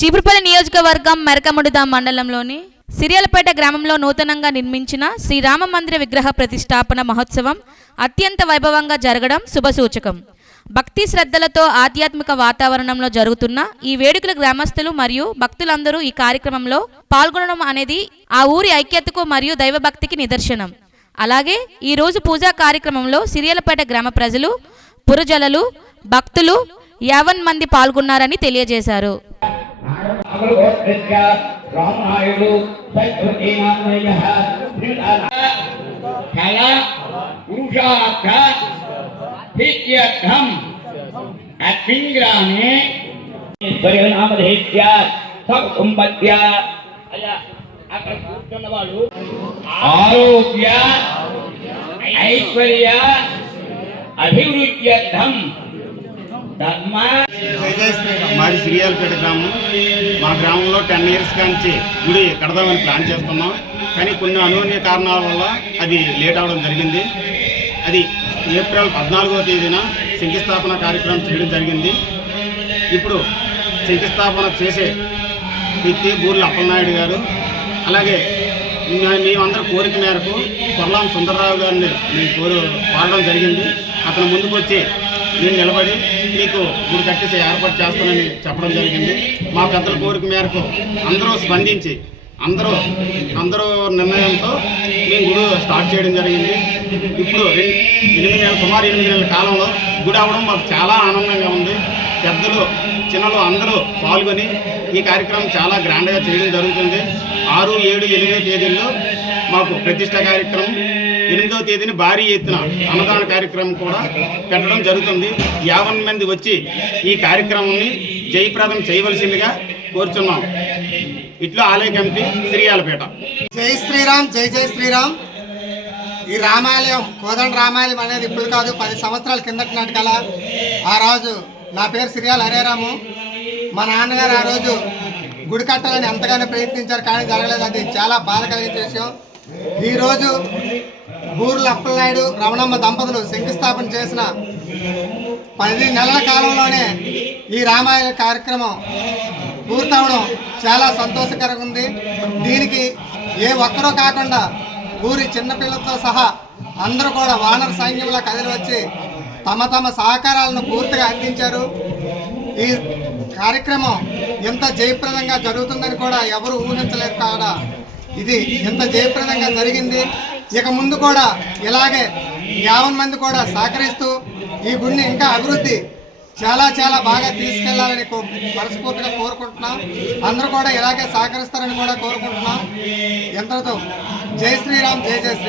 చీపురుపల్లి నియోజకవర్గం మెరకముడిద మండలంలోని సిరియలపేట గ్రామంలో నూతనంగా నిర్మించిన శ్రీరామ మందిర విగ్రహ ప్రతిష్టాపన మహోత్సవం అత్యంత వైభవంగా జరగడం శుభసూచకం. భక్తి శ్రద్ధలతో ఆధ్యాత్మిక వాతావరణంలో జరుగుతున్న ఈ వేడుకల గ్రామస్తులు మరియు భక్తులందరూ ఈ కార్యక్రమంలో పాల్గొనడం అనేది ఆ ఊరి ఐక్యతకు మరియు దైవభక్తికి నిదర్శనం. అలాగే ఈ రోజు పూజా కార్యక్రమంలో సిరియలపేట గ్రామ ప్రజలు, పురజనులు, భక్తులు 50 మంది పాల్గొన్నారని తెలియజేశారు. ఆరోగ్య ఐశ్వర్య అభివృద్ధ్యర్థం మాది సిరియాలపేట గ్రామం. మా గ్రామంలో 10 years నుంచి గుడి కడదామని ప్లాన్ చేస్తున్నాం. కానీ కొన్ని అనూహ్య కారణాల వల్ల అది లేట్ అవడం జరిగింది. అది ఏప్రిల్ 14వ తేదీన శంకుస్థాపన కార్యక్రమం చేయడం జరిగింది. ఇప్పుడు శంకుస్థాపన చేసే వ్యక్తి బూర్ల అప్పలనాయుడు గారు. అలాగే మేమందరం కోరిక మేరకు కొర్లాం సుందరరావు గారిని కోరడం జరిగింది. అతను ముందుకు వచ్చి నేను నిలబడి మీకు గుడి కట్టేసి ఏర్పాటు చేస్తానని చెప్పడం జరిగింది. మా పెద్దల కోరిక మేరకు అందరూ స్పందించి అందరూ నిర్ణయంతో మేము గుడి స్టార్ట్ చేయడం జరిగింది. ఇప్పుడు సుమారు 8 నెలల కాలంలో గుడి అవ్వడం మాకు చాలా ఆనందంగా ఉంది. పెద్దలు చిన్నలు అందరూ పాల్గొని ఈ కార్యక్రమం చాలా గ్రాండ్గా చేయడం జరుగుతుంది. 6, 7, 8 తేదీల్లో మాకు ప్రతిష్ట కార్యక్రమం, 8వ తేదీని భారీ ఎత్తున అన్నదాన కార్యక్రమం కూడా పెట్టడం జరుగుతుంది. 50 మంది వచ్చి ఈ కార్యక్రమాన్ని జయప్రదం చేయవలసిందిగా కోరుచున్నాం. ఇట్లా ఆలయ కమిటీ సిరియాలపేట. జై శ్రీరామ్, జై జై శ్రీరామ్. ఈ రామాలయం, కోదండ రామాలయం అనేది ఇప్పుడు కాదు, 10 సంవత్సరాల కిందటి నాటి కల. ఆ రోజు నా పేరు సిరియాల హరేరాము. మా నాన్నగారు ఆ రోజు గుడి కట్టాలని ఎంతగానో ప్రయత్నించారు, కానీ జరగలేదు. అది చాలా బాధ కలిగించే విషయం. ఈరోజు బూర్ల అప్పలనాయుడు, రమణమ్మ దంపతులు శంకుస్థాపన చేసిన 10 నెలల కాలంలోనే ఈ రామాయణ కార్యక్రమం పూర్తవడం చాలా సంతోషకరంగా ఉంది. దీనికి ఏ ఒక్కరో కాకుండా ఊరి చిన్నపిల్లలతో సహా అందరూ కూడా వానర సైన్యంలో కదిలి వచ్చి తమ సహకారాలను పూర్తిగా అందించారు. ఈ కార్యక్రమం ఎంత జయప్రదంగా జరుగుతుందని కూడా ఎవరు ఊహించలేరు. కాదా ఇది ఎంత జయప్రదంగా జరిగింది. ఇక ముందు కూడా ఇలాగే 50 మంది కూడా సహకరిస్తూ ఈ గుడిని ఇంకా అభివృద్ధి చాలా బాగా తీసుకెళ్లాలని మనస్ఫూర్తిగా కోరుకుంటున్నాం. అందరూ కూడా ఇలాగే సహకరిస్తారని కూడా కోరుకుంటున్నాం. ఎంతతో జై శ్రీరామ్, జై జై శ్రీరామ్.